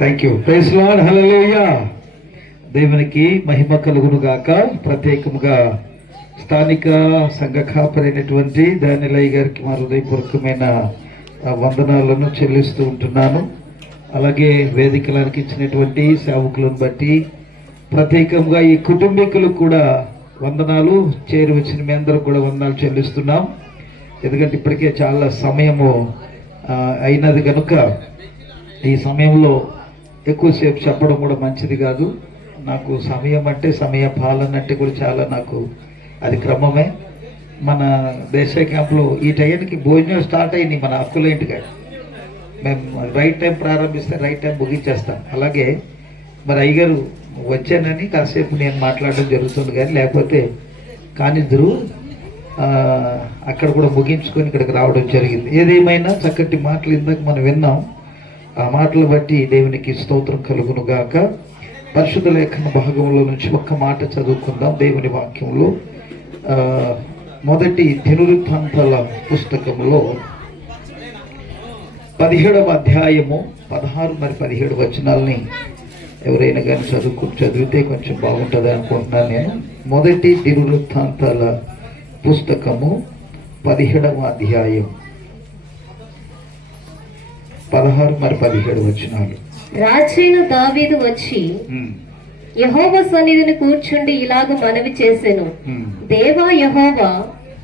Thank you. Praise Lord. Hallelujah. దేవునికి మహిమ కలుగును గాక. ప్రత్యేకముగా స్థానిక సంఘ కాపరైనటువంటి దానిలయ్య గారికి మా హృదయపూర్వకమైన వందనాలను చెల్లిస్తూ ఉంటున్నాను. అలాగే వేదికలకు ఇచ్చినటువంటి సేవకులను బట్టి ప్రత్యేకంగా ఈ కుటుంబీకులకు కూడా వందనాలు. చేరి వచ్చిన మీ అందరూ కూడా వందనాలు చెల్లిస్తున్నాం. ఎందుకంటే ఇప్పటికే చాలా సమయము అయినది కనుక ఈ సమయంలో ఎక్కువసేపు చెప్పడం కూడా మంచిది కాదు. నాకు సమయం అంటే సమయ పాలన అంటే కూడా చాలా నాకు అది క్రమమే. మన దేశ క్యాంప్లో ఈ టైంకి భోజనం స్టార్ట్ అయింది మన అక్కులేంటిగా. మేము రైట్ టైం ప్రారంభిస్తే రైట్ టైం ముగించేస్తాం. అలాగే మరి అయ్యగారు వచ్చానని కాసేపు నేను మాట్లాడడం జరుగుతుంది, కానీ లేకపోతే కానిద్దరు అక్కడ కూడా ముగించుకొని ఇక్కడికి రావడం జరిగింది. ఏదేమైనా చక్కటి మాటలు ఇందాక మనం విన్నాం. ఆ మాటలు బట్టి దేవునికి స్తోత్రం కలుగును గాక. పరిశుద్ధ లేఖన భాగంలో నుంచి ఒక్క మాట చదువుకుందాం. దేవుని వాక్యంలో మొదటి దినవృత్తాంతాల పుస్తకంలో 17వ అధ్యాయము 16 మరి 17 వచనాలని ఎవరైనా కానీ చదివితే కొంచెం బాగుంటుంది అనుకుంటున్నాను నేను. మొదటి దినవృత్తాంతాల పుస్తకము 17వ అధ్యాయం 16 మరి 17 వచనాలు. రాజైన దావీదు వచ్చి యెహోవా సన్నిధిని కూర్చుండి ఇలాగ మనవి చేసెను, దేవా యెహోవా,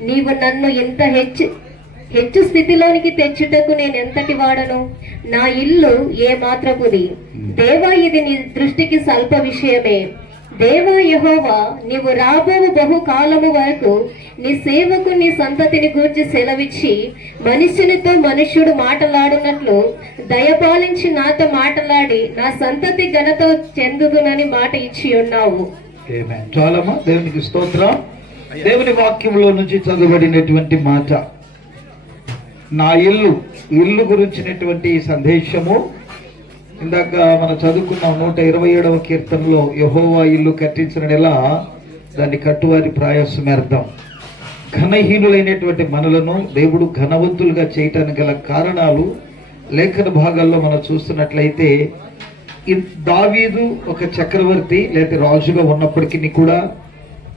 నీవు నన్ను ఇంత హెచ్చు స్థితిలోనికి తెచ్చుటకు నేను ఎంతటి వాడను? నా ఇల్లు ఏ మాత్రపుది? దేవా, ఇది నీ దృష్టికి స్వల్ప విషయమే. దేవా యెహోవా, నీవు రాబోవు బహుకాలము వరకు నీ సేవకు నీ సంతతిని గూర్చి సెలవిచ్చి మనుష్యునితో మనుష్యుడు మాటలాడునట్లు దయపాలించి నాతో మాటలాడి నా సంతతి ఘనత చెందుదునని మాట ఇచ్చి ఉన్నావు. చాలమ్మా, దేవునికి స్తోత్రం. దేవుని వాక్యంలో నుంచి చదవబడినటువంటి మాట, నా ఇల్లు గురించినటువంటి సందేశము. ఇందాక మనం చదువుకున్నాం 127వ కీర్తనలో యెహోవా ఇల్లు కట్టించిన దాన్ని కట్టువారి ప్రయాసమర్థం. ఘనహీనులైనటువంటి మనలను దేవుడు ఘనవంతులుగా చేయటానికి గల కారణాలు లేఖన భాగాల్లో మనం చూస్తున్నట్లయితే, దావీదు ఒక చక్రవర్తి లేదా రాజుగా ఉన్నప్పటికీ కూడా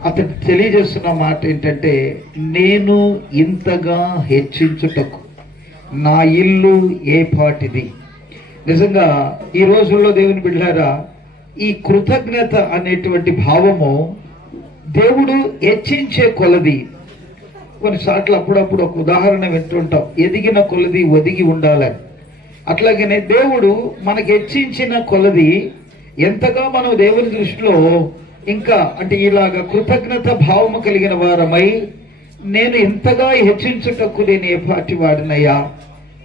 అతను తెలియజేస్తున్న మాట ఏంటంటే, నేను ఇంతగా హెచ్చించుటకు నా ఇల్లు ఏ పాటిది. నిజంగా ఈ రోజుల్లో దేవుని బిడ్డలారా, ఈ కృతజ్ఞత అనేటువంటి భావము దేవుడు హెచ్చించే కొలది. కొన్నిసార్లు అప్పుడప్పుడు ఒక ఉదాహరణ వింటుంటాం, ఎదిగిన కొలది ఒదిగి ఉండాలని. అట్లాగనే దేవుడు మనకి హెచ్చించిన కొలది ఎంతగా మనం దేవుని దృష్టిలో ఇంకా అంటే ఇలాగ కృతజ్ఞత భావము కలిగిన వారమై, నేను ఎంతగా హెచ్చించుటకు నేను ఏ పాటి వాడినయ్యా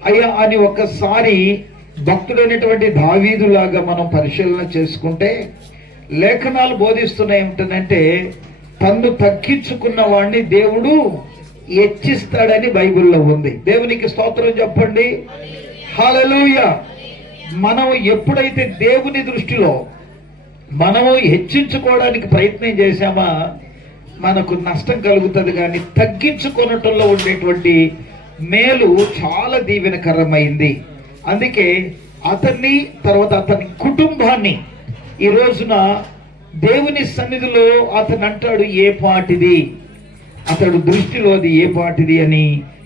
అయ్యా అని ఒక్కసారి భక్తుడైనటువంటి దావీదులాగా మనం పరిశీలన చేసుకుంటే, లేఖనాలు బోధిస్తున్నాయి ఏమిటంటే, తన్ను తగ్గించుకున్న వాడిని దేవుడు హెచ్చిస్తాడని బైబిల్లో ఉంది. దేవునికి స్తోత్రం చెప్పండి. హల్లెలూయా. మనం ఎప్పుడైతే దేవుని దృష్టిలో మనము హెచ్చించుకోవడానికి ప్రయత్నం చేశామా, మనకు నష్టం కలుగుతుంది. కానీ తగ్గించుకోవటంలో ఉండేటువంటి మేలు చాలా దీవెనకరమైంది. అందుకే అతన్ని తర్వాత అతని కుటుంబాన్ని ఈ రోజున దేవుని సన్నిధిలో అతను అంటాడు, ఏ పాటిది, అతడు దృష్టిలో అది ఏ పాటిది అని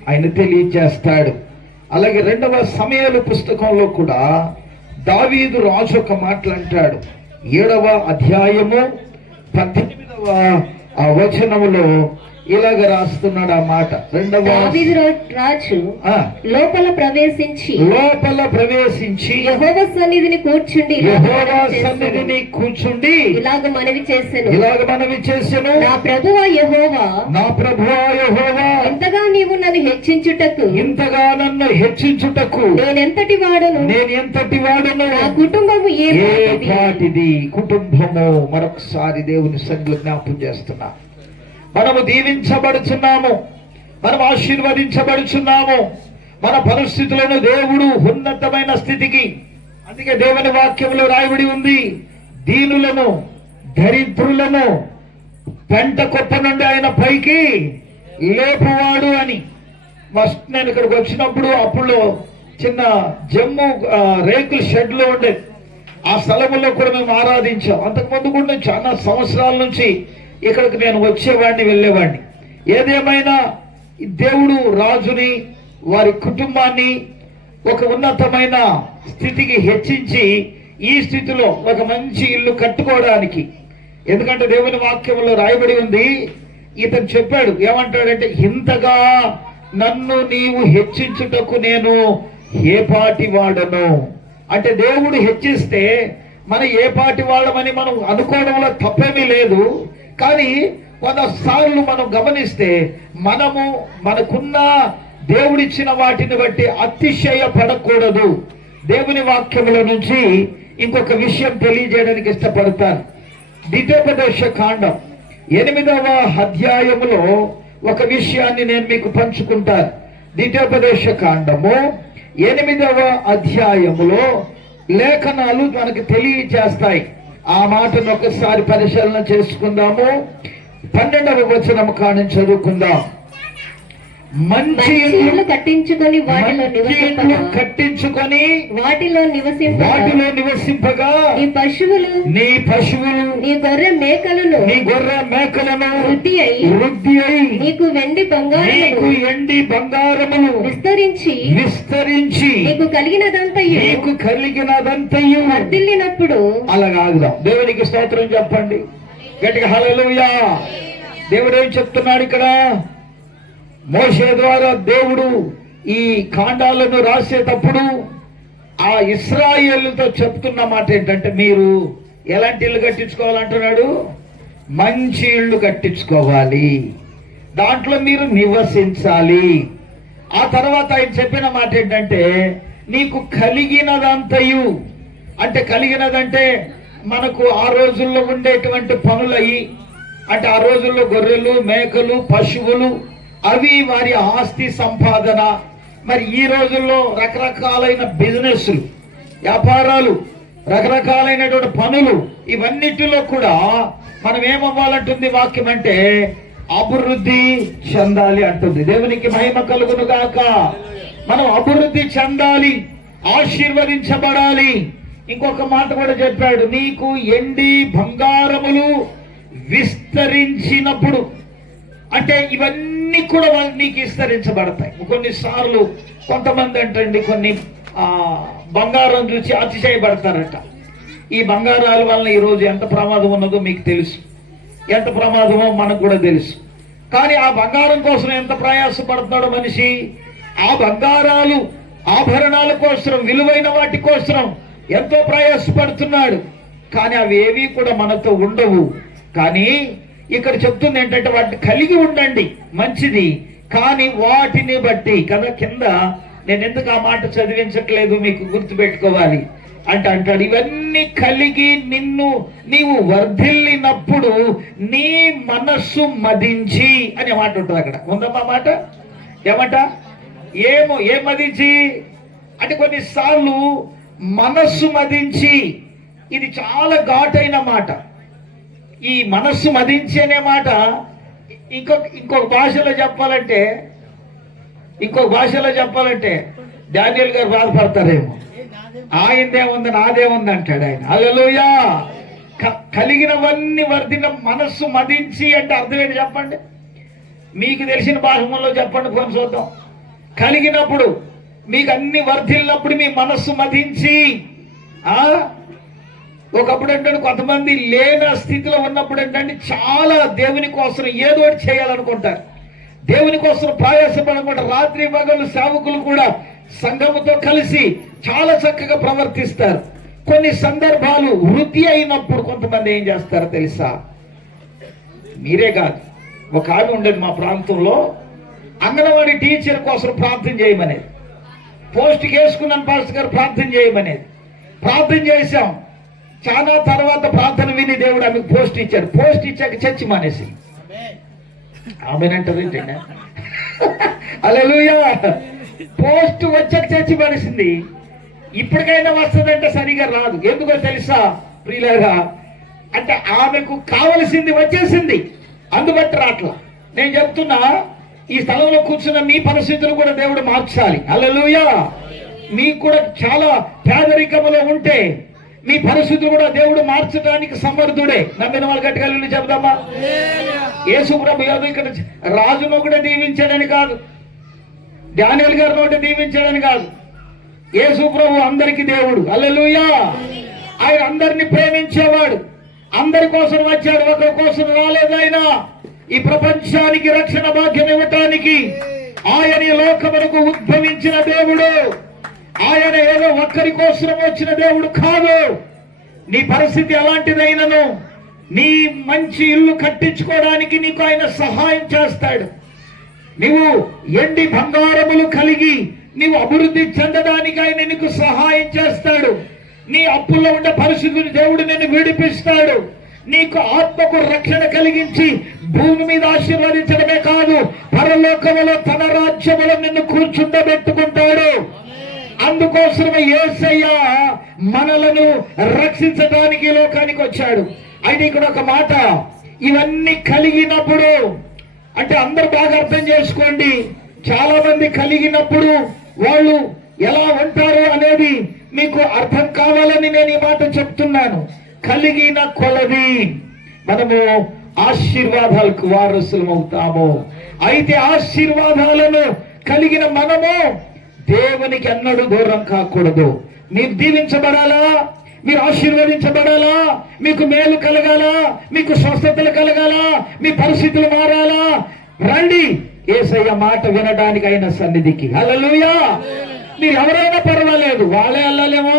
ఆయన తెలియజేస్తాడు. అలాగే 2వ సమూయేలు పుస్తకంలో కూడా దావీదు రాజు ఒక మాటలంటాడు. 7వ అధ్యాయము 18వ వచనములో ఇలాగ రాస్తున్నాడు ఆ మాట. దావీదు రాజు లోపల ప్రవేశించి యెహోవా సన్నిధిని కూర్చుండి ఇలాగ మనవి చేసెను, నా ప్రభువా యెహోవా, ఇంతగా నీవు నన్ను హెచ్చించుటకు నేనెంతటి వాడను, నా కుటుంబము ఏ పాటిది. కుటుంబము మరొకసారి దేవుని సన్నిధిలో జ్ఞాపకం చేస్తున్నా. మనము దీవించబడుచున్నాము, మనం ఆశీర్వదించబడుచున్నాము. మన పరిస్థితులను దేవుడు ఉన్నతమైన స్థితికి, అందుకే దేవుని వాక్యంలో రాయబడి ఉంది, దీనులను దరిద్రులను పెంట కొప్ప నుండి ఆయన పైకి లేపువాడు అని. ఫస్ట్ నేను ఇక్కడికి వచ్చినప్పుడు అప్పుడు చిన్న జమ్ము రేకుల షెడ్ లో ఉండేది. ఆ స్థలంలో కూడా మేము ఆరాధించాం. అంతకుముందు కూడా నేను చాలా సంవత్సరాల నుంచి ఇక్కడికి నేను వచ్చేవాడిని, వెళ్ళేవాడిని. ఏదేమైనా దేవుడు రాజుని, వారి కుటుంబాన్ని ఒక ఉన్నతమైన స్థితికి హెచ్చించి ఈ స్థితిలో ఒక మంచి ఇల్లు కట్టుకోవడానికి, ఎందుకంటే దేవుని వాక్యంలో రాయబడి ఉంది, ఇతను చెప్పాడు ఏమంటాడంటే, ఇంతగా నన్ను నీవు హెచ్చించుటకు నేను ఏ పాటి వాడను. అంటే దేవుడు హెచ్చిస్తే మనం ఏ పాటి వాళ్ళమని మనం అనుకోవడంలో తప్పేమీ లేదు. కానీ కొన్నిసార్లు మనం గమనిస్తే మనము మనకున్న దేవుడిచ్చిన వాటిని బట్టి అతిశయపడకూడదు. దేవుని వాక్యముల నుంచి ఇంకొక విషయం తెలియజేయడానికి ఇష్టపడతాను. ద్వితీయోపదేశ కాండం 8వ అధ్యాయములో ఒక విషయాన్ని నేను మీకు పంచుకుంటాను. ద్వితీయోపదేశ కాండము 8వ అధ్యాయములో లేఖనాలు మనకు తెలియజేస్తాయి. ఆ మాటను ఒకసారి పరిశీలన చేసుకుందాము. 12వ వచనము కాని చదువుకుందాం. మంచి ఇల్లు కట్టించుకొని వాటిలో నివసింపగా నీ పశువులు నీ గొర్రె మేకలను వృద్ధి అయి నీకు వెండి బంగారములు విస్తరించి నీకు కలిగినదంతయు వర్ధిల్లినప్పుడు. అలాగా దేవునికి స్తోత్రం చెప్పండి గట్టిగా హల్లెలూయా. దేవుడు ఏం చెప్తున్నాడు ఇక్కడ? మోషే ద్వారా దేవుడు ఈ కాండాలను రాసేటప్పుడు ఆ ఇశ్రాయేలుతో చెప్తున్న మాట ఏంటంటే, మీరు ఎలాంటి ఇల్లు కట్టించుకోవాలంటున్నాడు? మంచి ఇల్లు కట్టించుకోవాలి, దాంట్లో మీరు నివసించాలి. ఆ తర్వాత ఆయన చెప్పిన మాట ఏంటంటే, నీకు కలిగినదంతయు, అంటే కలిగినదంటే మనకు ఆ రోజుల్లో ఉండేటువంటి పనులయ్యి, అంటే ఆ రోజుల్లో గొర్రెలు, మేకలు, పశువులు, అవి వారి ఆస్తి సంపాదన. మరి ఈ రోజుల్లో రకరకాలైన బిజినెస్లు, వ్యాపారాలు, రకరకాలైనటువంటి పనులు, ఇవన్నిటిలో కూడా మనం ఏమవ్వాలంటుంది వాక్యం అంటే, అభివృద్ధి చెందాలి అంటుంది. దేవునికి మహిమ కలుగును గాక. మనం అభివృద్ధి చెందాలి, ఆశీర్వదించబడాలి. ఇంకొక మాట కూడా చెప్పాడు, నీకు ఎండి బంగారములు విస్తరించినప్పుడు, అంటే ఇవన్నీ కూడా వాళ్ళు నీకు విస్తరించబడతాయి. కొన్నిసార్లు కొంతమంది అంటండి, కొన్ని బంగారం చూసి అతిశయపడతారట. ఈ బంగారాల వలన ఈరోజు ఎంత ప్రమాదం ఉన్నదో మీకు తెలుసు, ఎంత ప్రమాదమో మనకు కూడా తెలుసు. కానీ ఆ బంగారం కోసం ఎంత ప్రయాసపడుతున్నాడో మనిషి, ఆ బంగారాలు ఆభరణాల కోసం, విలువైన వాటి కోసం ఎంతో ప్రయాసపడుతున్నాడు. కానీ అవి ఏవి కూడా మనతో ఉండవు. కానీ ఇక్కడ చెప్తుంది ఏంటంటే, వాటిని కలిగి ఉండండి, మంచిది. కానీ వాటిని బట్టి కదా, కింద నేను ఎందుకు ఆ మాట చదివించట్లేదు మీకు గుర్తుపెట్టుకోవాలి అంటే అంటాడు, ఇవన్నీ కలిగి నీవు వర్ధిల్లినప్పుడు నీ మనస్సు మదించి అనే మాట ఉంటుంది. అక్కడ ఉందమ్మా మాట. ఏమంట? ఏం మదించి అంటే, కొన్నిసార్లు మనస్సు మదించి, ఇది చాలా ఘాటైన మాట. ఈ మనస్సు మదించి అనే మాట ఇంకొక భాషలో చెప్పాలంటే డానియేల్ గారు బాధపడతారేమో. ఆయనదేముంది నాదేముంది అంటాడు ఆయన. హల్లెలూయా. కలిగినవన్నీ వర్ధిన మనస్సు మదించి అంటే అర్థం ఏంటి చెప్పండి? మీకు తెలిసిన భాషలో చెప్పండి, ఫోన్ చూద్దాం. కలిగినప్పుడు, మీకు అన్ని వర్ధిల్లినప్పుడు మీ మనస్సు మదించి. ఒకప్పుడు ఏంటంటే, కొంతమంది లేని స్థితిలో ఉన్నప్పుడు ఏంటంటే చాలా దేవుని కోసం ఏదో ఒకటి చేయాలనుకుంటారు, దేవుని కోసం ప్రయాసపడనుకుంటారు. రాత్రి పగలు సేవకులు కూడా సంఘముతో కలిసి చాలా చక్కగా ప్రవర్తిస్తారు. కొన్ని సందర్భాలు వృద్ధి అయినప్పుడు కొంతమంది ఏం చేస్తారో తెలుసా? మీరే కాదు, ఒక ఆమె ఉండేది మా ప్రాంతంలో, అంగన్వాడీ టీచర్ కోసం ప్రార్థన చేయమనేది. పోస్ట్కి వేసుకున్నాను పాస్టర్ గారు, ప్రార్థన చేయమనేది. ప్రార్థన చేశాం. చాలా తర్వాత ప్రార్థన విని దేవుడు ఆమెకు పోస్ట్ ఇచ్చాడు. పోస్ట్ ఇచ్చాక చర్చి మానేసి ఆమెనంటారు ఏంటండి? హల్లెలూయా. పోస్ట్ వచ్చాక చర్చి మానేసింది. ఇప్పటికైనా వస్తుందంటే సరిగా రాదు. ఎందుకో తెలుసా ప్రియులారా? అంటే ఆమెకు కావలసింది వచ్చేసింది, అందుబట్టి రాట్లా. నేను చెప్తున్నా, ఈ స్థలంలో కూర్చున్న మీ పరిస్థితులు కూడా దేవుడు మార్చాలి. హల్లెలూయా. మీకు కూడా చాలా పేదరికములో ఉంటే మీ పరిస్థితులు కూడా దేవుడు మార్చడానికి సమర్థుడే. నమ్మిన వాళ్ళు గట్టిగా వెళ్ళి చెప్దామా? యేసు ప్రభు ఏదో ఇక్కడ రాజును కూడా దీవించాడని కాదు, డానియేలు గారిని ఒకటి దీవించాడని కాదు. యేసు ప్రభు అందరికి దేవుడు. హల్లెలూయా. ఆయన అందరిని ప్రేమించేవాడు, అందరి కోసం వచ్చాడు, ఒకరి కోసం రాలేదు. ఆయన ఈ ప్రపంచానికి రక్షణ భాగ్యం ఇవ్వటానికి ఆయన ఈ లోకమునకు ఉద్భవించిన దేవుడు. ఆయన ఏదో ఒక్కరి కోసం వచ్చిన దేవుడు కాదు. నీ పరిస్థితి ఎలాంటిదైనను నీ మంచి ఇల్లు కట్టించుకోవడానికి నీకు ఆయన సహాయం చేస్తాడు. నీవు ఎండి బంగారములు కలిగి నీవు అభివృద్ధి చెందడానికి ఆయన నీకు సహాయం చేస్తాడు. నీ అప్పుల్లో ఉండే పరిస్థితులు దేవుడు నిన్ను విడిపిస్తాడు. నీకు ఆత్మకు రక్షణ కలిగించి భూమి మీద ఆశీర్వదించడమే కాదు, పరలోకములో తన రాజ్యములో నిన్ను కూర్చుండబెట్టుకుంటాడు. అందుకోసమే యేసయ్య మనలను రక్షించడానికి ఈ లోకానికి వచ్చాడు. అయితే ఇక్కడ ఒక మాట, ఇవన్నీ కలిగినప్పుడు అంటే అందరూ బాగా అర్థం చేసుకోండి. చాలా మంది కలిగినప్పుడు వాళ్ళు ఎలా ఉంటారు అనేది మీకు అర్థం కావాలని నేను ఈ మాట చెప్తున్నాను. కలిగిన కొలది మనము ఆశీర్వాదాలకు వారసులం అవుతాము. అయితే ఆశీర్వాదాలను కలిగిన మనము దేవునికి అన్నడు దూరం కాకూడదు. మీరు దీవించబడాలా, మీరు ఆశీర్వదించబడాలా, మీకు మేలు కలగాలా, మీకు స్వస్థతలు కలగాలా, మీ పరిస్థితులు మారాలా, రండి యేసయ్య మాట వినడానికి ఆయన సన్నిధికి. హల్లెలూయా. మీరు ఎవరైనా పర్వాలేదు, వాళ్ళే వెళ్ళాలేమో,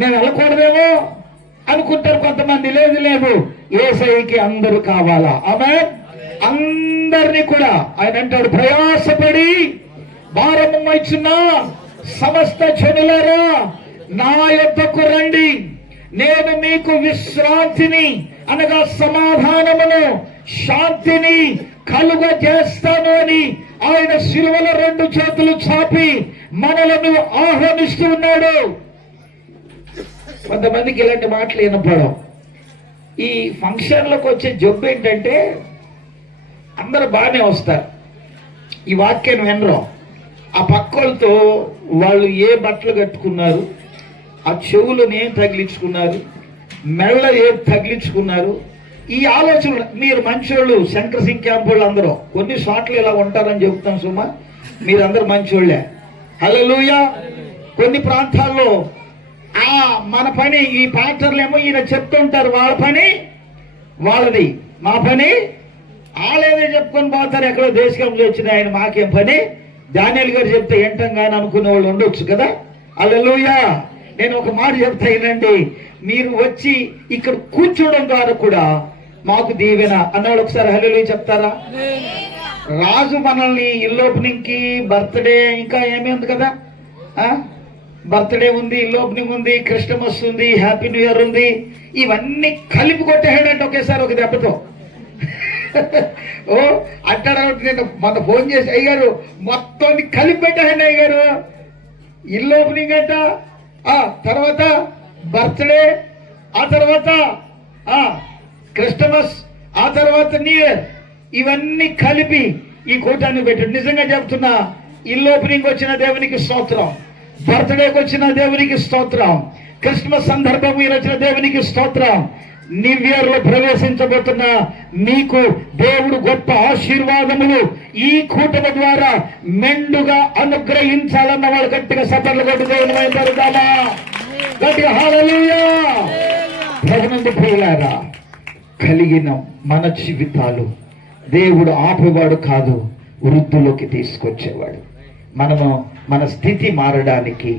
నేను వెళ్ళకూడదేమో అనుకుంటారు కొంతమంది. లేదు లేదు, యేసయ్యకి అందరూ కావాలా. ఆమేన్. అందరినీ కూడా ఆయన అంటాడు, ప్రయాసపడి భారము మోయుచున్న సమస్త జనులారా నా యొద్దకు రండి, నేను మీకు విశ్రాంతిని అనగా సమాధానమును శాంతిని కలుగజేస్తాను అని ఆయన శిలువలో 2 చేతులు చాపి మనలను ఆహ్వానిస్తూ ఉన్నాడు. కొంతమందికి ఇలాంటి మాటలు వినపడం. ఈ ఫంక్షన్లకు వచ్చే జబ్బు ఏంటంటే అందరూ బాగానే వస్తారు, ఈ వాక్యాన్ని వినరు. ఆ పక్కలతో వాళ్ళు ఏ బట్టలు కట్టుకున్నారు, ఆ చెవులను ఏం తగిలించుకున్నారు, మెళ్ళ ఏం తగిలించుకున్నారు, ఈ ఆలోచన. మీరు మంచోళ్ళు, శంకర్ సింగ్ క్యాంప్ వాళ్ళు అందరూ కొన్ని చోట్ల ఇలా ఉంటారని చెబుతాం సుమా, మీరందరూ మంచోళ్ళే. హల్లెలూయా. కొన్ని ప్రాంతాల్లో మన పని, ఈ పాస్టర్లు ఏమో ఈయన చెప్తుంటారు, వాళ్ళ పని వాళ్ళది, మా పని వాళ్ళేదే చెప్పుకొని పోతారు. ఎక్కడో దేశకంలో వచ్చిన ఆయన మాకేం పని, డానియేలు గారు చెప్తే ఏంటం కానీ అనుకునే వాళ్ళు ఉండొచ్చు కదా. హల్లెలూయా. నేను ఒక మాట చెప్తా వినండి, మీరు వచ్చి ఇక్కడ కూర్చోవడం ద్వారా కూడా మాకు దీవెన అన్నాడు. ఒకసారి హల్లెలూయా చెప్తారా? రాజు మనల్ని ఇల్లు ఓపెనింగ్ కి, బర్త్డే, ఇంకా ఏమీ ఉంది కదా, బర్త్డే ఉంది, ఇల్లు ఓపెనింగ్ ఉంది, క్రిస్టమస్ ఉంది, హ్యాపీ న్యూ ఇయర్ ఉంది, ఇవన్నీ కలిపి కొట్టేసాడంటే ఒకేసారి ఒక దెబ్బతో. ఓ అంటాడు. నేను మొన్న ఫోన్ చేసి, అయ్యారు మొత్తం కలిపి పెట్టాడు అయ్యారు. ఇల్లు ఓపెనింగ్ అంట, తర్వాత బర్త్డే, ఆ తర్వాత క్రిస్టమస్, ఆ తర్వాత న్యూ ఇయర్, ఇవన్నీ కలిపి ఈ కూటాన్ని పెట్టాడు. నిజంగా చెప్తున్నా, ఇల్లు ఓపెనింగ్ వచ్చిన దేవునికి స్తోత్రం, బర్త్డేకి వచ్చిన దేవునికి స్తోత్రం, క్రిస్మస్ సందర్భం వచ్చిన దేవునికి స్తోత్రం. న్యూ ఇయర్ లో ప్రవేశించబోతున్న మీకు దేవుడు గొప్ప ఆశీర్వాదములు ఈ కూటమి ద్వారా మెండుగా అనుగ్రహించాలన్న వాళ్ళు గట్టిగా సభలు కొట్టి దేవుని పెడతామా? గట్టిగా హల్లెలూయా. ప్రభునందు ప్రియులారా, కలిగిన మన జీవితాలు దేవుడు ఆపేవాడు కాదు, వృద్ధిలోకి తీసుకొచ్చేవాడు. మనము మన స్థితి మారడానికి,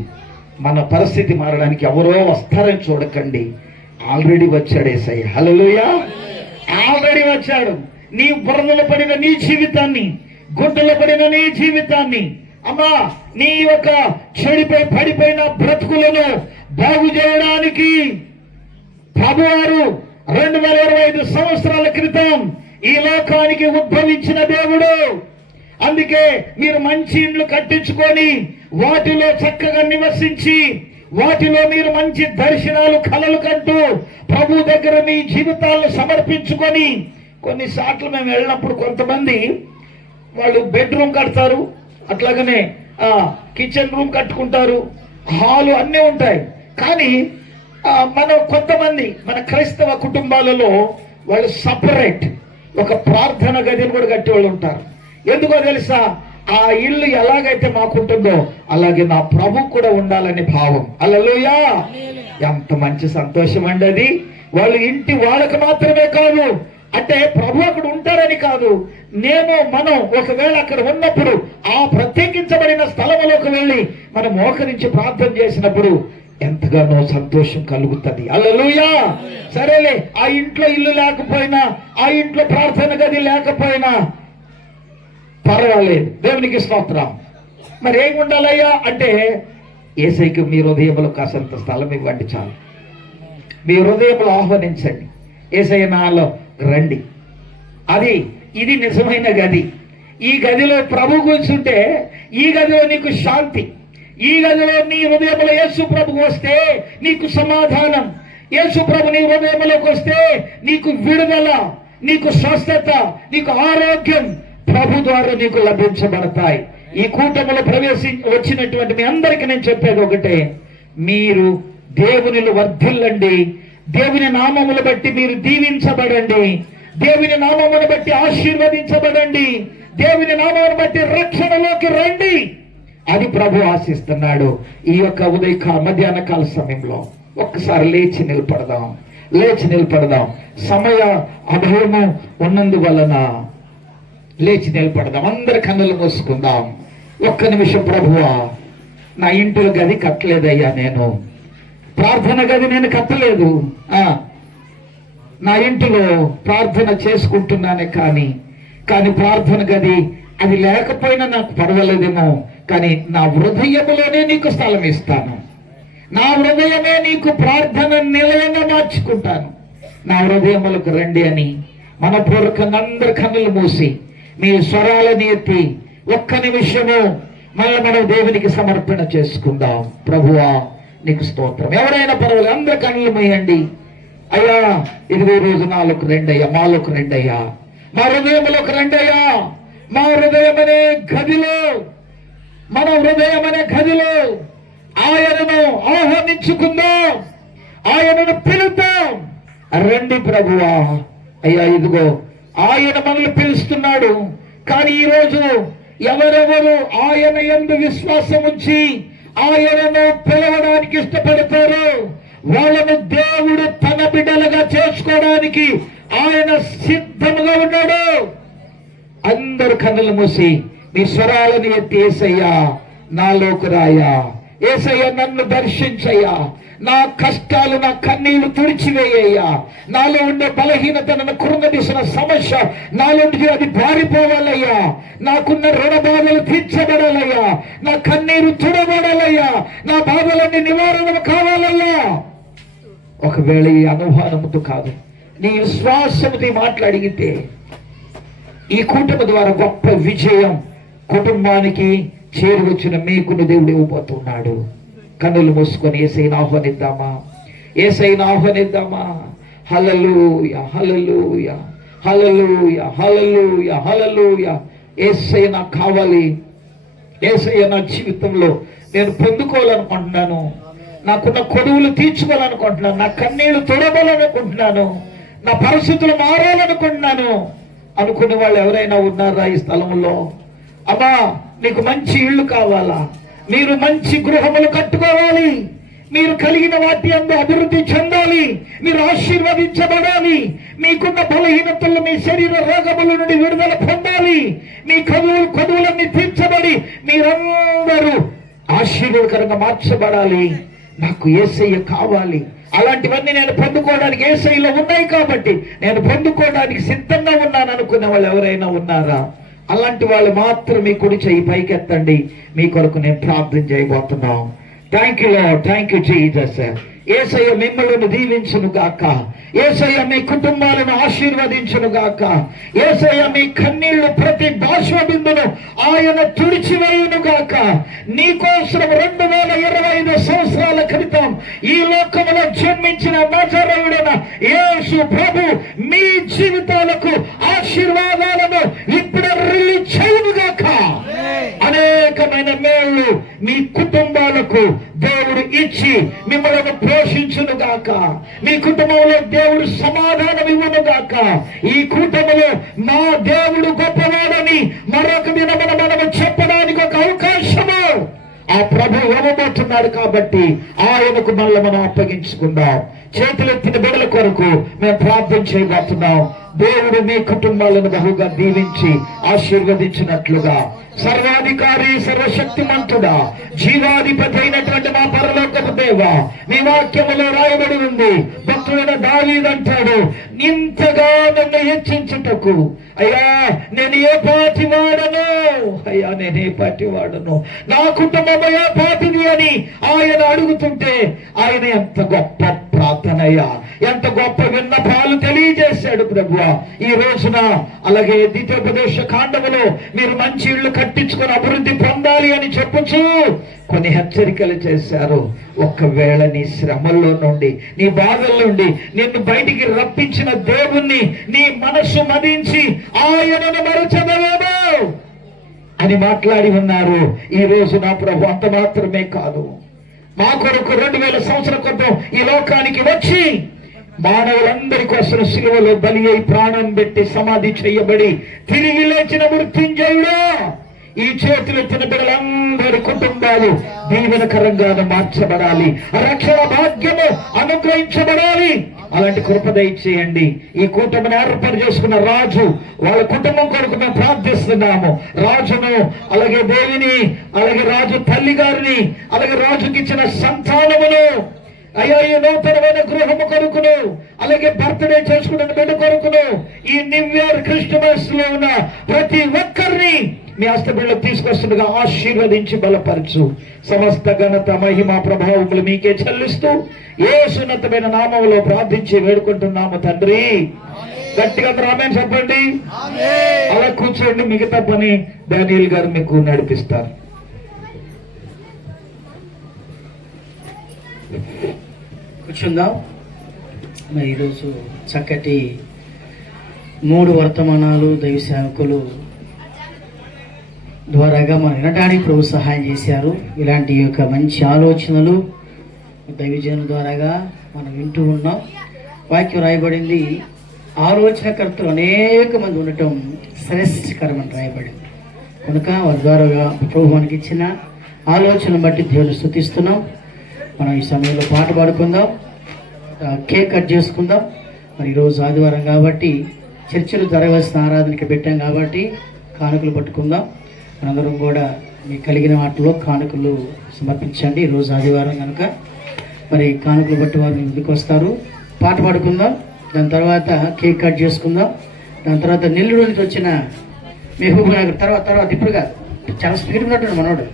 మన పరిస్థితి మారడానికి ఎవరో వస్తారని చూడకండి, ఆల్రెడీ వచ్చాడు యేసయ్య. హల్లెలూయా. ఆల్రెడీ వచ్చాడు. నీ బురదలో పడిన నీ జీవితాన్ని, గుడ్డలో పడిన నీ జీవితాన్ని, అమ్మా నీ యొక్క పడిపోయిన బ్రతుకులను బాగు చేయడానికి ప్రభువారు 2025 సంవత్సరాల క్రితం ఈ లోకానికి ఉద్భవించిన దేవుడు. అందుకే మీరు మంచి ఇండ్లు కట్టించుకొని వాటిలో చక్కగా నివసించి వాటిలో మీరు మంచి దర్శనాలు, కలలు కంటూ ప్రభు దగ్గర మీ జీవితాలను సమర్పించుకొని, కొన్నిసార్లు మేము వెళ్ళినప్పుడు కొంతమంది వాళ్ళు బెడ్రూమ్ కడతారు, అట్లాగనే కిచెన్ రూమ్ కట్టుకుంటారు, హాలు అన్నీ ఉంటాయి. కానీ మనం కొంతమంది మన క్రైస్తవ కుటుంబాలలో వాళ్ళు సపరేట్ ఒక ప్రార్థన గదిని కూడా కట్టి వాళ్ళు ఉంటారు. ఎందుకో తెలుసా? ఆ ఇల్లు ఎలాగైతే మాకుంటుందో అలాగే నా ప్రభు కూడా ఉండాలనే భావం. హల్లెలూయా! ఎంత మంచి సంతోషం అండి అది. వాళ్ళు ఇంటి వాళ్ళకు మాత్రమే కాదు, అంటే ప్రభు అక్కడ ఉంటారని కాదు, మనం ఒకవేళ అక్కడ ఉన్నప్పుడు ఆ ప్రత్యేకించబడిన స్థలములోకి వెళ్ళి మనం మోకరించి ప్రార్థన చేసినప్పుడు ఎంతగానో సంతోషం కలుగుతుంది. హల్లెలూయా! సరేలే, ఆ ఇంట్లో ఇల్లు లేకపోయినా, ఆ ఇంట్లో ప్రార్థన గది లేకపోయినా పర్వాలేదు, దేవునికి స్తోత్రం. మరి ఏమి ఉండాలయ్యా అంటే, యేసయ్యకి మీ హృదయంలో కాసంత స్థలం ఇవ్వండి చాలు. మీ హృదయంలో ఆహ్వానించండి, యేసయ్య నాలో రండి. ఇది నిజమైన గది. ఈ గదిలో ప్రభు కూర్చుంటే ఈ గదిలో నీకు శాంతి, ఈ గదిలో నీ హృదయంలో యేసు ప్రభు వస్తే నీకు సమాధానం, యేసు ప్రభు నీ హృదయంలోకి వస్తే నీకు విడుదల, నీకు స్వస్థత, నీకు ఆరోగ్యం ప్రభు ద్వారా నీకు లభించబడతాయి. ఈ కూటమిలో వచ్చినటువంటి మీ అందరికీ నేను చెప్పేది ఒకటే, మీరు దేవునిలో వర్ధిల్లండి, దేవుని నామములు బట్టి మీరు దీవించబడండి, దేవుని నామమును బట్టి ఆశీర్వదించబడండి, దేవుని నామమును బట్టి రక్షణలోకి రండి. అది ప్రభు ఆశిస్తున్నాడు. ఈ యొక్క మధ్యాహ్న కాల సమయంలో ఒక్కసారి లేచి నిలబడదాం. సమయ అభయము ఉన్నందువలన లేచి నిలబడదాం. అందరి కన్నులు మూసుకుందాం. ఒక్క నిమిషం. ప్రభువా, నా ఇంటిలో గది కట్టలేదయ్యా, నేను ప్రార్థన గది నేను కట్టలేదు. నా ఇంటిలో ప్రార్థన చేసుకుంటున్నానే కానీ ప్రార్థన గది అది లేకపోయినా నాకు పర్వాలేదేమో, కానీ నా హృదయంలోనే నీకు స్థలం ఇస్తాను. నా హృదయమే నీకు ప్రార్థన నిలయంగా మార్చుకుంటాను. నా హృదయములకు రండి అని మనపూర్వకంగా అందరి కన్నులు మూసి మీ స్వరాలను ఎత్తి ఒక్క నిమిషము మనం దేవునికి సమర్పణ చేసుకుందాం. ప్రభువా, నీకు స్తోత్రం. ఎవరైనా పర్వాలేదు, అందరి కన్నులు మూయండి. అయ్యా, ఇదిగో రోజు నాలోకి రెండయ్యా, మాలోకి రెండయ్యా, మా హృదయములోకి రెండయ్యా. మా హృదయం అనే గదిలో, మన హృదయం అనే గదిలో ఆయనను ఆహ్వానించుకుందాం, ఆయనను పిలుద్దాం. రండి ప్రభువా. అయ్యా, ఇదిగో ఆయన మనల్ని పిలుస్తున్నాడు. కానీ ఈరోజు ఎవరెవరు ఆయన యందు విశ్వాసం ఉంచి ఆయనను పిలవడానికి ఇష్టపడతారో వాళ్ళను దేవుడు తన బిడ్డలుగా చేసుకోవడానికి ఆయన సిద్ధముగా ఉన్నాడు. అందరు కన్నులు మూసి మీ స్వరాలను ఎత్తి, యేసయ్యా నాలోకి రాయా, యేసయ్యా నన్ను దర్శించయ్యా, నా కష్టాలు, నా కన్నీళ్లు తుడిచివేయ్యా, నాలో ఉండే బలహీనత, నన్ను కృంగదీసిన సమస్య నాలోంచి అది పారిపోవాలయ్యా, నాకున్న రుణ బాధలు తీర్చబడాలయ్యా, నా కన్నీరు తుడబడాలయ్యా, నా బాధలన్నీ నివారణ కావాలయ్యా. ఒకవేళ ఈ అనుభవముతో కాదు, నీ విశ్వాసముతో మాట్లాడిగితే ఈ కూటమి ద్వారా గొప్ప విజయం కుటుంబానికి చేరువచ్చిన మీకును దేవుడు ఇవ్వబోతున్నాడు. కన్నులు మూసుకొని యేసయ్యను ఆహ్వానిద్దామా. హల్లెలూయా, హల్లెలూయా, హల్లెలూయా, హల్లెలూయా, హల్లెలూయా. యేసయ్య నాకు కావాలి. యేసయ్య నా జీవితంలో నేను పొందుకోవాలనుకుంటున్నాను, నాకున్న కొడువులు తీర్చుకోవాలనుకుంటున్నాను, నా కన్నీళ్లు తొడవాలనుకుంటున్నాను, నా పరిస్థితులు మారాలనుకుంటున్నాను అనుకునే వాళ్ళు ఎవరైనా ఉన్నారా ఈ స్థలంలో? అమ్మా, నీకు మంచి ఇళ్ళు కావాలా? మీరు మంచి గృహములు కట్టుకోవాలి, మీరు కలిగిన వాటి అందు అభివృద్ధి చెందాలి, మీరు ఆశీర్వదించబడాలి, మీకున్న బలహీనతలు, మీ శరీర రోగముల నుండి విడుదల పొందాలి, మీ కొదువులన్నీ తీర్చబడి మీరందరూ ఆశీర్వాదకరంగా మార్చబడాలి. నాకు యేసయ్య కావాలి. అలాంటివన్నీ నేను పొందుకోవడానికి యేసయ్యలో ఉన్నాయి కాబట్టి నేను పొందుకోవడానికి సిద్ధంగా ఉన్నాను అనుకునే వాళ్ళు ఎవరైనా ఉన్నారా? అలాంటి వాళ్ళు మాత్రం మీ కుడి చెయ్యి పైకెత్తండి. మీ కొరకు నేను ప్రార్థన చేయబోతున్నాం. Thank you Lord, thank you Jesus. Yesayya మిమ్మల్ని దీవించును గాక, యేసయ్య మీ కుటుంబాలను ఆశీర్వదించును గాక, యేసయ్య మీ కన్నీళ్లు ప్రతి బాష్పబిందును ఆయన తుడిచివేయును గాక. నీకోసం 2025 సంవత్సరాల క్రితం ఈ లోకములో జన్మించిన నజరేయుడైన యేసు ప్రభు మీ జీవితాలకు ఆశీర్వాదాలను ఇప్పుడు రిలీజ్ చేయును గాక. అనేకమైన మేళ్ళు గాక. మీ కుటుంబంలో దేవుడు సమాధానం ఇవ్వను గాక. ఈ కూటమిలో మా దేవుడు గొప్పవాడని మరొక దినమున మనము చెప్పడానికి ఒక అవకాశము ఆ ప్రభు ఇవ్వబోతున్నాడు. కాబట్టి ఆయనకు మళ్ళీ మనం అప్పగించుకుందాం. చేతులెత్తిన బిడ్డల కొరకు మేము ప్రార్థన చేయబోతున్నాం. దేవుడు మీ కుటుంబాలను బహుగా దీవించి ఆశీర్వదించినట్లుగా సర్వాధికారి సర్వశక్తిమంతుడా జీవాధిపతి అయినటువంటి మా పరలోకపు దేవ, మీ వాక్యములో రాయబడి ఉంది, భక్తుడైన దావీదు అంటాడు, ఇంతగా నన్ను హెచ్చించుటకు అయ్యా నేను ఏ పాటి వాడను, అయ్యా నేను ఏ పాటి వాడను, నా కుటుంబం ఏ పాటిది అని ఆయన అడుగుతుంటే ఆయన ఎంత గొప్ప ప్రార్థనయ్యా, ఎంత గొప్ప విన్నపాలు తెలియజేశాడు ప్రభువా. ఈ రోజున అలాగే ద్వితీయోపదేశ కాండములో మీరు మంచి ఇళ్ళు కట్టించుకొని అభివృద్ధి పొందాలి అని చెప్పుచు కొన్ని హెచ్చరికలు చేశారు. ఒక్కవేళ నీ శ్రమల్లో నుండి నీ బాధల నుండి నిన్ను బయటికి రప్పించిన దేవుణ్ణి నీ మనస్సు మదించి ఆయనను మరచదవేమో అని మాట్లాడి ఉన్నారు. ఈ రోజు నా ప్రభు అంత మాత్రమే కాదు, మా కొరకు 2000 సంవత్సరాల క్రితం ఈ లోకానికి వచ్చి మానవులందరి కోసం సిలువలో బలి అయి ప్రాణం పెట్టి సమాధి చేయబడి తిరిగి లేచిన మృత్యుంజయుడు ఈ చేతులెత్తిన బిడ్డలందరి కుటుంబాలు దీవెనకరంగా మార్చబడాలి, రక్షణ భాగ్యము అనుగ్రహించబడాలి. అలాంటి కృప దయచేయండి. ఈ కూటమిని ఏర్పాటు చేసుకున్న రాజు వాళ్ళ కుటుంబం కొరకు మేము ప్రార్థిస్తున్నాము. రాజును అలాగే దేవిని అలాగే రాజు తల్లి గారిని అలాగే రాజుకి ఇచ్చిన సంతానమును అయ్యా ఈ నూతనమైన గృహము కొరకును అలాగే బర్త్డే చేసుకున్న బిడ్డ కొరకును ఈ న్యూ ఇయర్ క్రిస్టమస్ లో ఉన్న ప్రతి ఒక్కరిని మీ హస్తబిడ్డలకు తీసుకొస్తుండగా ఆశీర్వదించి బలపరచు. సమస్త ఘనత మహిమ ప్రభావములు మీకే చెల్లిస్తూ యేసున్నతమైన నామములో ప్రార్థించి వేడుకుంటున్నాము తండ్రి. గట్టిగా ఆమేన్ చెప్పండి. అలా కూర్చోండి, మిగతా పని డానియల్ గారు మీకు నడిపిస్తారు. కూర్చుందాం. మరి ఈరోజు చక్కటి 3 వర్తమానాలు దైవ సేవకులు ద్వారాగా మనం వినడానికి ప్రభు సహాయం చేశారు. ఇలాంటి యొక్క మంచి ఆలోచనలు దైవజనుల ద్వారాగా మనం వింటూ ఉన్నాం. వాక్యం రాయబడింది, ఆలోచనకర్తలు అనేక మంది ఉండటం శ్రేష్టకరం అని రాయబడింది. కనుక వారి ద్వారాగా ప్రభు మనకి ఇచ్చిన ఆలోచన బట్టి దేవుని స్తుతిస్తున్నాం. మనం ఈ సమయంలో పాట పాడుకుందాం, కేక్ కట్ చేసుకుందాం. మరి ఈరోజు ఆదివారం కాబట్టి చర్చలు జరగవలసిన ఆరాధనకి పెట్టాం కాబట్టి కానుకలు పట్టుకుందాం. మనందరం కూడా మీకు కలిగిన వాటిలో కానుకలు సమర్పించండి. ఈరోజు ఆదివారం కనుక మరి కానుకలు బట్టి వారు ముందుకు వస్తారు. పాట పాడుకుందాం, దాని తర్వాత కేక్ కట్ చేసుకుందాం. దాని తర్వాత నెల్లూరు నుంచి వచ్చిన మెహబూబ్ నగర్ తర్వాత ఇప్పుడు కాదు, చాలా స్పీడ్ ఉన్నట్టు మనోడు.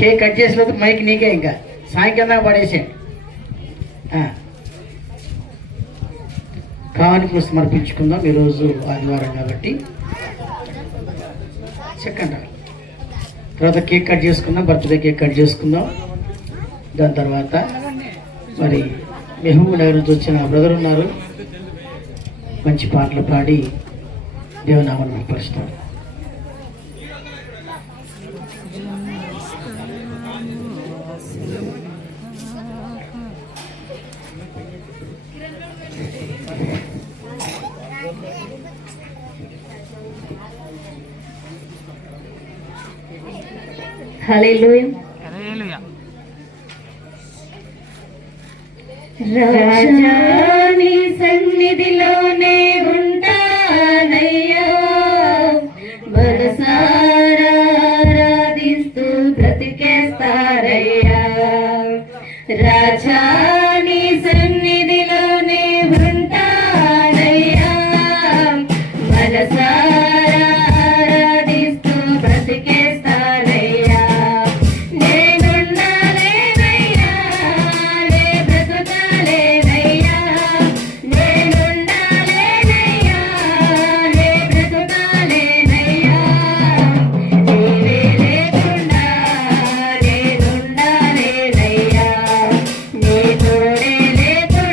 కేక్ కట్ చేసిన మైక్ నీకే, ఇంకా సాయంకాలం పడేసేయండి. కానుకలు సమర్పించుకుందాం. ఈరోజు ఆదివారం కాబట్టి సెకండ్ తర్వాత కేక్ కట్ చేసుకుందాం, బర్త్డే కేక్ కట్ చేసుకుందాం. దాని తర్వాత మరి మెహబూబ్ నగర్ నుంచి వచ్చిన బ్రదర్ ఉన్నారు, మంచి పాటలు పాడి దేవునామాన్ని పరుస్తారు. హల్లెలూయా. రాజా నీ సన్నిధిలోనే ఉంటానయ్యా, మనసారా ఆరాధిస్తూ బ్రతికేస్తారయ్యా. రాజా నీ సన్నిధిలోనే ఉంటానయ్యా, మనసారా ఆరాధిస్తూ బ్రతికేస్తారయ్యా. నేనుండాలేనయ్యా, నే బ్రతుకాలేనయ్యా, నేనుండాలేనయ్యా, నే బ్రతుకాలేనయ్యా. నీవే లేకుండా నేనుండాలేనయ్యా, నీ తోడే లేకుండా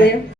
హల్లెలూయా.